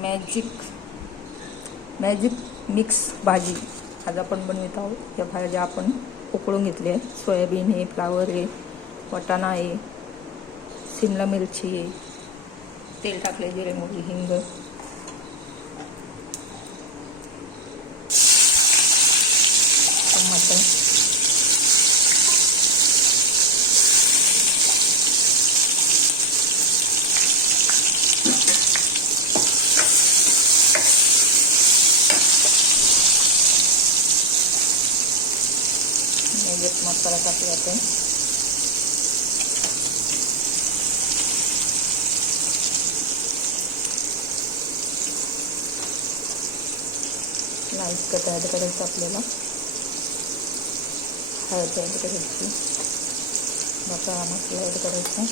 Magic mix भाजी आज आपण बनवित आहोत. या भाज्या आपण उकळून घेतल्या आहे. सोयाबीन आहे, फ्लावर आहे, वाटाणा आहे, शिमला मिरची आहे, तेल टाकले, जिरे मोहरी हिंग, टमाटर, मॅजिक मसाला टाकूया आपण. लाल तिखट ॲड करायचं आपल्याला, हळद ॲड करायची, मसाला ॲड करायचा,